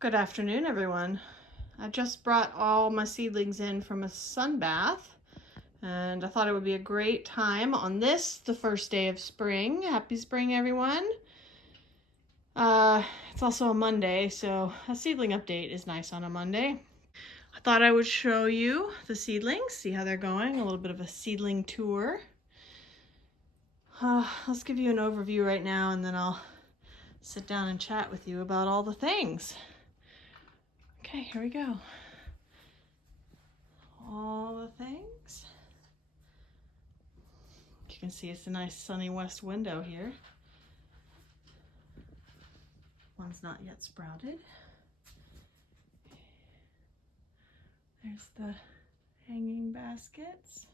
Good afternoon, everyone. I just brought all my seedlings in from a sun bath, and I thought it would be a great time on this, the first day of spring. Happy spring, everyone. It's also a Monday, so a seedling update is nice on a Monday. I thought I would show you the seedlings, see how they're going, a little bit of a seedling tour. Let's give you an overview right now, and then I'll sit down and chat with you about all the things. Okay, here we go. All the things. You can see it's a nice sunny west window here. One's not yet sprouted. There's the hanging baskets.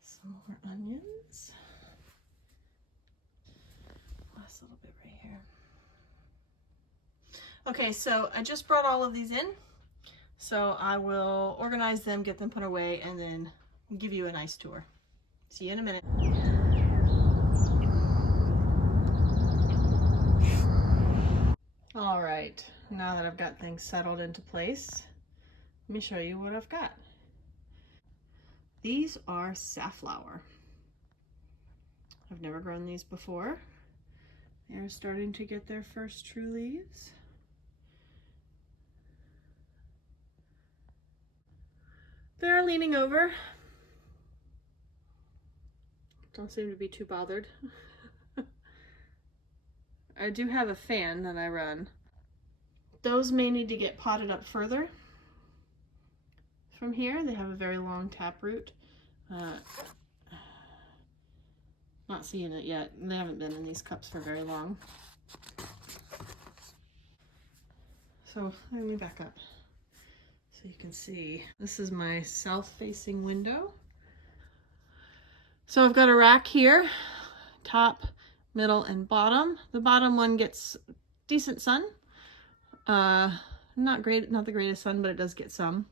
Some more onions. Last little bit right here. Okay, so I just brought all of these in. So I will organize them, get them put away, and then give you a nice tour. See you in a minute. All right, now that I've got things settled into place, let me show you what I've got. These are safflower. I've never grown these before. They're starting to get their first true leaves. They're leaning over. Don't seem to be too bothered. I do have a fan that I run. Those may need to get potted up further. From here, they have a very long taproot. Not seeing it yet. They haven't been in these cups for very long. So let me back up so you can see. This is my south-facing window. So I've got a rack here, top, middle, and bottom. The bottom one gets decent sun. Not the greatest sun, but it does get some.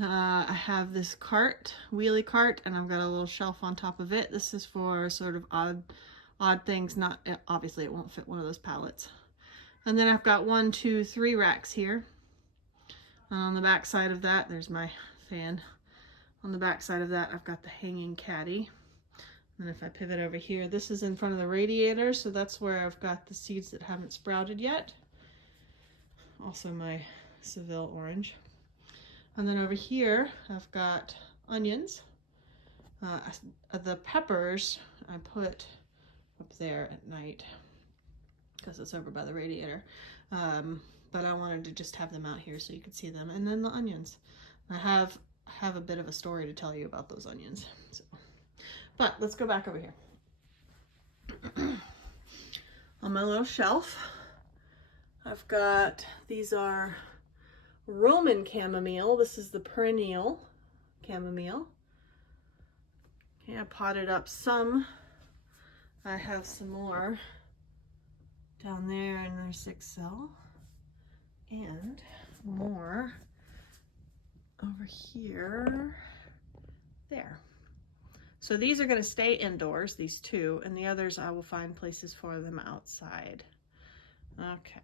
I have this cart, wheelie cart, and I've got a little shelf on top of it. This is for sort of odd things. Not obviously it won't fit one of those pallets. And then I've got 1, 2, 3 racks here. And on the back side of that, there's my fan. On the back side of that, I've got the hanging caddy. And if I pivot over here, this is in front of the radiator, so that's where I've got the seeds that haven't sprouted yet. Also my Seville orange. And then over here, I've got onions. The peppers I put up there at night because it's over by the radiator. But I wanted to just have them out here so you could see them. And then the onions. I have a bit of a story to tell you about those onions. So. But let's go back over here. On my little shelf, I've got, these are Roman chamomile. This is the perennial chamomile. Okay, I potted up some. I have some more down there in their 6 cell. And more over here, there. So these are going to stay indoors, these 2, and the others I will find places for them outside. Okay.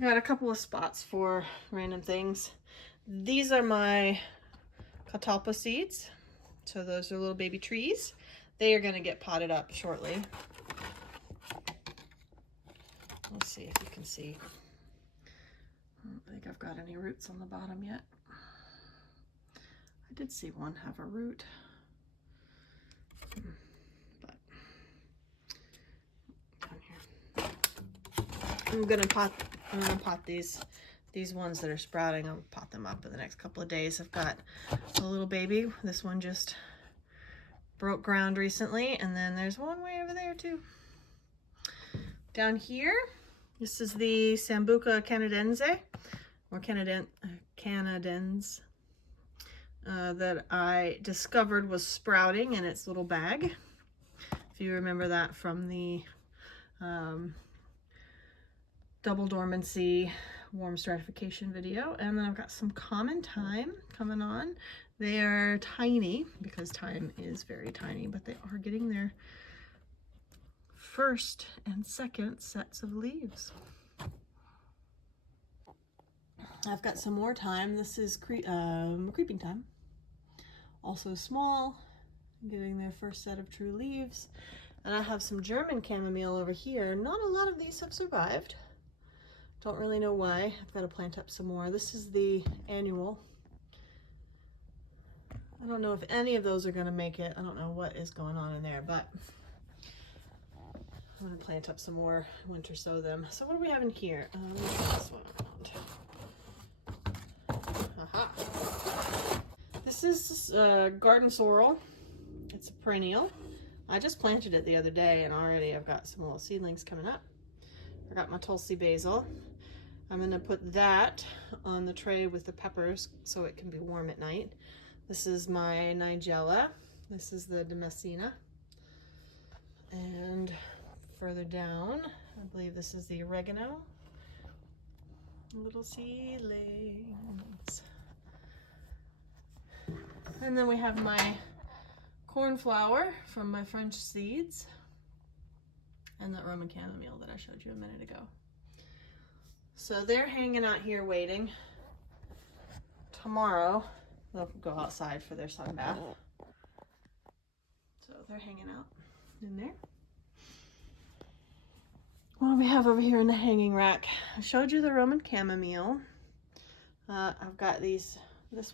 I got a couple of spots for random things. These are my catalpa seeds. So those are little baby trees. They are going to get potted up shortly. Let's see if you can see. I don't think I've got any roots on the bottom yet. I did see one have a root. But down here. I'm gonna pot these ones that are sprouting. I'll pot them up in the next couple of days. I've got a little baby. This one just broke ground recently, and then there's one way over there too. Down here, this is the Sambuca canadense, or Canadens, that I discovered was sprouting in its little bag. If you remember that from the double dormancy warm stratification video. And then I've got some common thyme coming on. They are tiny because thyme is very tiny, but they are getting their first and second sets of leaves. I've got some more thyme. This is creeping thyme. Also small, getting their first set of true leaves. And I have some German chamomile over here. Not a lot of these have survived. Don't really know why. I've got to plant up some more. This is the annual. I don't know if any of those are going to make it. I don't know what is going on in there, but I'm going to plant up some more, winter sow them. So what do we have in here? Let me try this one around. Aha. This is garden sorrel. It's a perennial. I just planted it the other day and already I've got some little seedlings coming up. I got my Tulsi basil. I'm going to put that on the tray with the peppers so it can be warm at night. This is my nigella. This is the Damascena. And further down, I believe this is the oregano. Little seedlings. And then we have my cornflower from my French seeds. And that Roman chamomile that I showed you a minute ago. So they're hanging out here waiting. Tomorrow, they'll go outside for their sun bath. So they're hanging out in there. What do we have over here in the hanging rack? I showed you the Roman chamomile. I've got this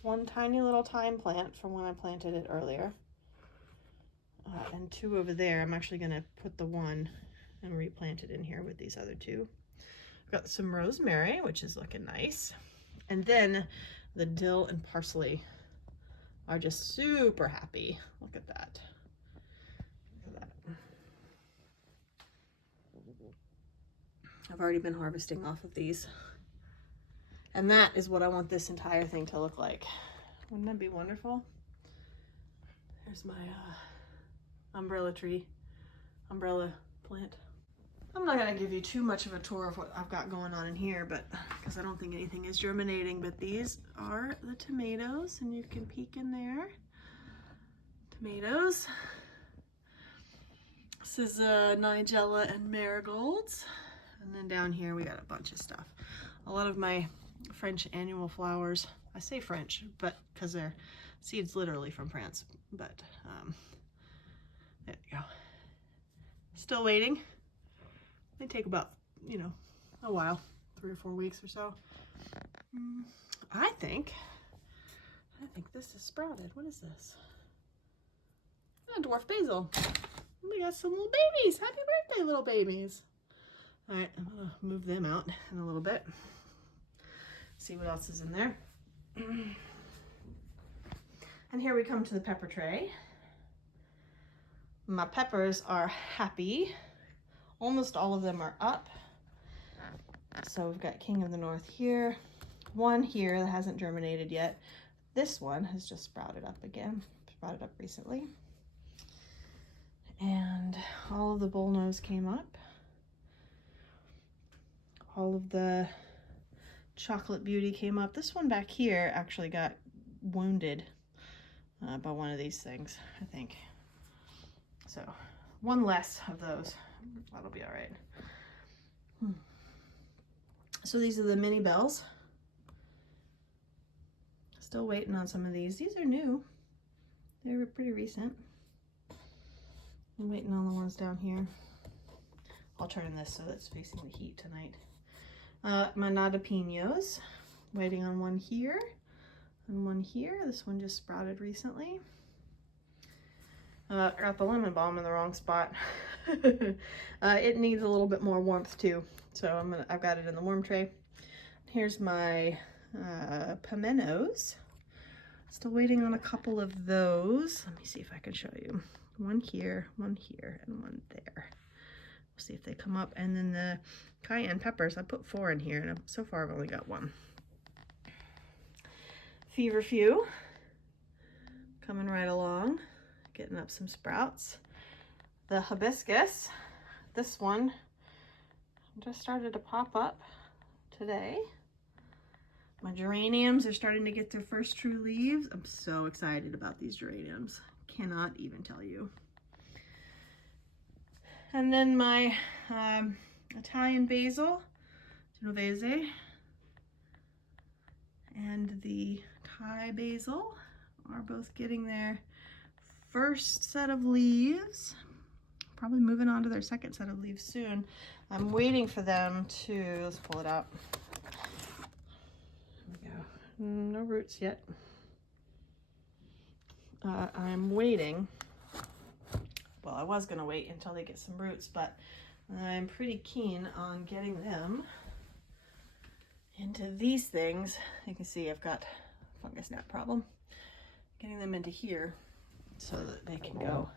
one tiny little thyme plant from when I planted it earlier. And two over there. I'm actually going to put the one and replant it in here with these other two. I've got some rosemary, which is looking nice. And then the dill and parsley are just super happy. Look at that. Look at that. I've already been harvesting off of these. And that is what I want this entire thing to look like. Wouldn't that be wonderful? There's my umbrella plant. I'm not gonna give you too much of a tour of what I've got going on in here, but because I don't think anything is germinating, but these are the tomatoes and you can peek in there. Tomatoes. This is nigella and marigolds. And then down here we got a bunch of stuff. A lot of my French annual flowers. I say French, but because they're seeds literally from France. But there you go. Still waiting. They take about, a while, 3 or 4 weeks or so. I think this is sprouted. What is this? A dwarf basil. We got some little babies. Happy birthday, little babies. All right, I'm gonna move them out in a little bit. See what else is in there. And here we come to the pepper tray. My peppers are happy. Almost all of them are up. So we've got King of the North here. One here that hasn't germinated yet. This one has just sprouted up again. Sprouted up recently. And all of the bullnose came up. All of the chocolate beauty came up. This one back here actually got wounded by one of these things, I think. So one less of those. That'll be all right. So these are the mini bells. Still waiting on some of these. These are new. They were pretty recent. I'm waiting on the ones down here. I'll turn this so that's facing the heat tonight. My nadapinos. Waiting on one here and one here. This one just sprouted recently. I got the lemon balm in the wrong spot. It needs a little bit more warmth too. So I've got it in the warm tray. Here's my pimentos. Still waiting on a couple of those. Let me see if I can show you. One here, and one there. We'll see if they come up. And then the cayenne peppers, I put 4 in here, and so far I've only got 1. Feverfew, coming right along, getting up some sprouts. The hibiscus, this one just started to pop up today. My geraniums are starting to get their first true leaves. I'm so excited about these geraniums. Cannot even tell you. And then my Italian basil, Genovese, and the Thai basil are both getting their first set of leaves. Probably moving on to their second set of leaves soon. I'm waiting for them to, let's pull it out. There we go. No roots yet. I'm waiting. Well, I was gonna wait until they get some roots, but I'm pretty keen on getting them into these things. You can see I've got a fungus gnat problem. Getting them into here so that they can go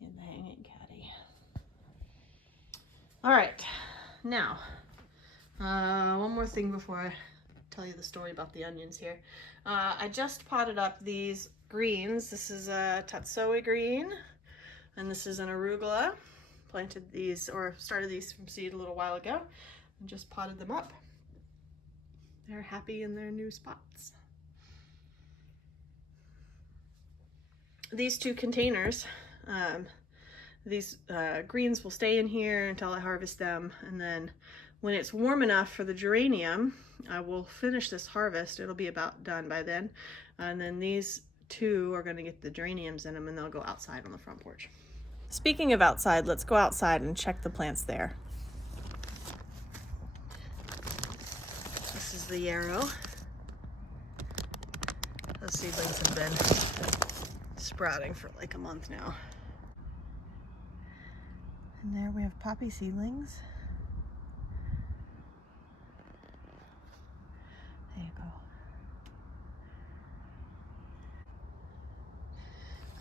in the hanging caddy. All right, now, one more thing before I tell you the story about the onions here. I just potted up these greens. This is a tatsoi green, and this is an arugula. Planted these, or started these from seed a little while ago, and just potted them up. They're happy in their new spots. These two containers, these greens will stay in here until I harvest them, and then when it's warm enough for the geranium, I will finish this harvest. It'll be about done by then, and then these two are going to get the geraniums in them, and they'll go outside on the front porch. Speaking of outside, let's go outside and check the plants there. This is the yarrow. Those seedlings have been sprouting for like a month now. And there we have poppy seedlings. There you go.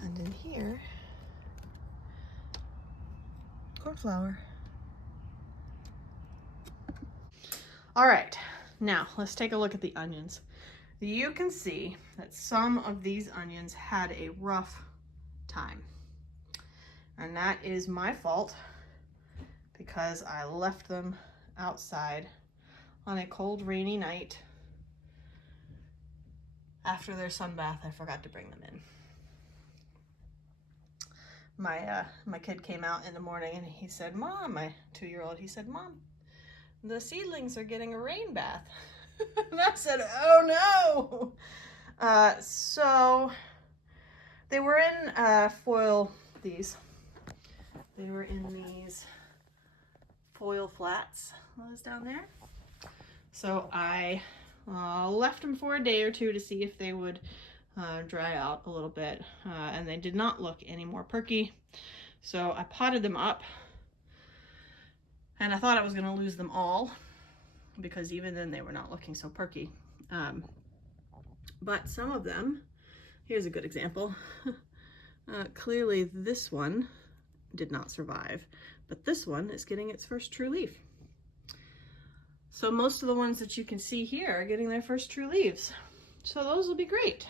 And in here, cornflower. All right, now let's take a look at the onions. You can see that some of these onions had a rough time. And that is my fault because I left them outside on a cold, rainy night. After their sun bath, I forgot to bring them in. My kid came out in the morning and he said, "Mom," my 2-year-old, he said, "Mom, the seedlings are getting a rain bath." And I said, "Oh no!" So they were in foil, these. They were in these foil flats, those down there. So I left them for a day or two to see if they would dry out a little bit, and they did not look any more perky. So I potted them up, and I thought I was going to lose them all because even then they were not looking so perky. But some of them, here's a good example. Clearly this one did not survive, but this one is getting its first true leaf. So most of the ones that you can see here are getting their first true leaves. So those will be great.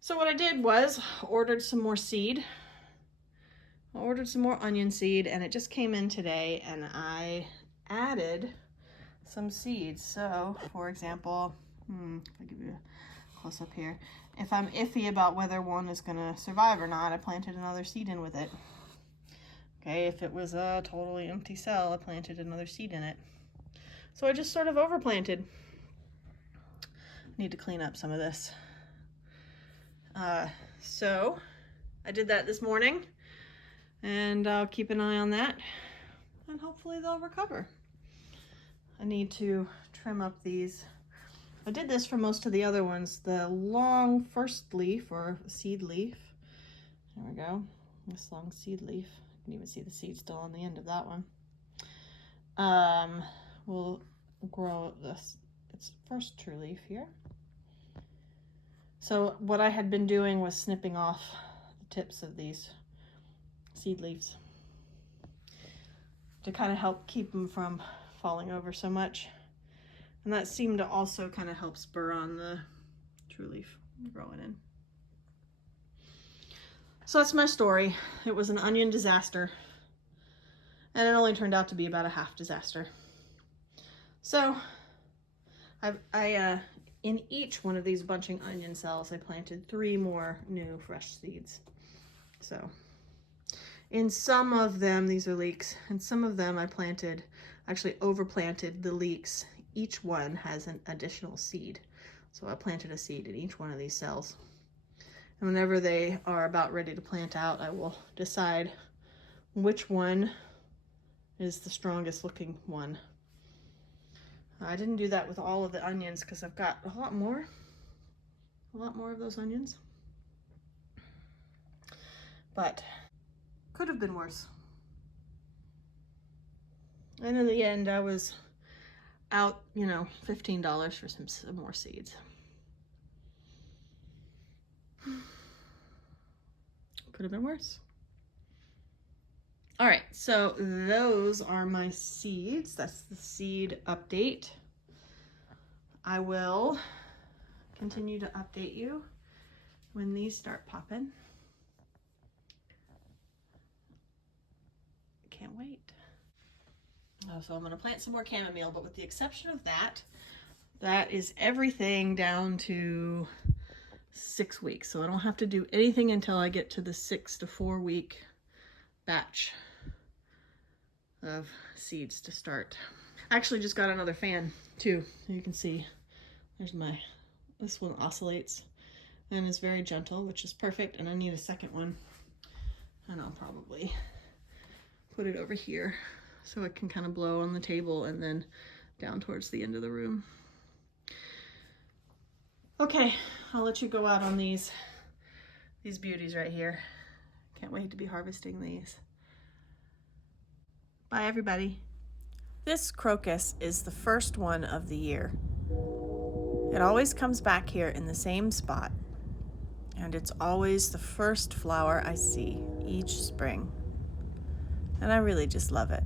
So what I did was ordered some more seed. I ordered some more onion seed, and it just came in today, and I added some seeds. So for example, if I give you a close up here, if I'm iffy about whether one is going to survive or not, I planted another seed in with it. Okay, if it was a totally empty cell, I planted another seed in it. So I just sort of overplanted. I need to clean up some of this. So I did that this morning, and I'll keep an eye on that, and hopefully they'll recover. I need to trim up these. I did this for most of the other ones. The long first leaf, or seed leaf, there we go, this long seed leaf, you can even see the seed still on the end of that one, will grow this, its first true leaf here. So what I had been doing was snipping off the tips of these seed leaves to kind of help keep them from falling over so much. And that seemed to also kind of help spur on the true leaf growing in. So that's my story. It was an onion disaster, and it only turned out to be about a half disaster. So in each one of these bunching onion cells, I planted 3 more new fresh seeds. So In some of them, these are leeks, and some of them I actually overplanted the leeks. Each one has an additional seed. So I planted a seed in each one of these cells. And whenever they are about ready to plant out, I will decide which one is the strongest looking one. I didn't do that with all of the onions because I've got a lot more of those onions. But could have been worse. And in the end, I was out, you know, $15 for some more seeds. Could have been worse. All right, so those are my seeds. That's the seed update. I will continue to update you when these start popping. Can't wait. Oh, so I'm going to plant some more chamomile, but with the exception of that, that is everything down to 6 weeks. So I don't have to do anything until I get to the 6 to 4 week batch of seeds to start. I actually just got another fan too. You can see this one oscillates and is very gentle, which is perfect. And I need a second one. And I'll probably put it over here so it can kind of blow on the table and then down towards the end of the room. Okay, I'll let you go out on these beauties right here. Can't wait to be harvesting these. Bye, everybody. This crocus is the first one of the year. It always comes back here in the same spot, and it's always the first flower I see each spring. And I really just love it.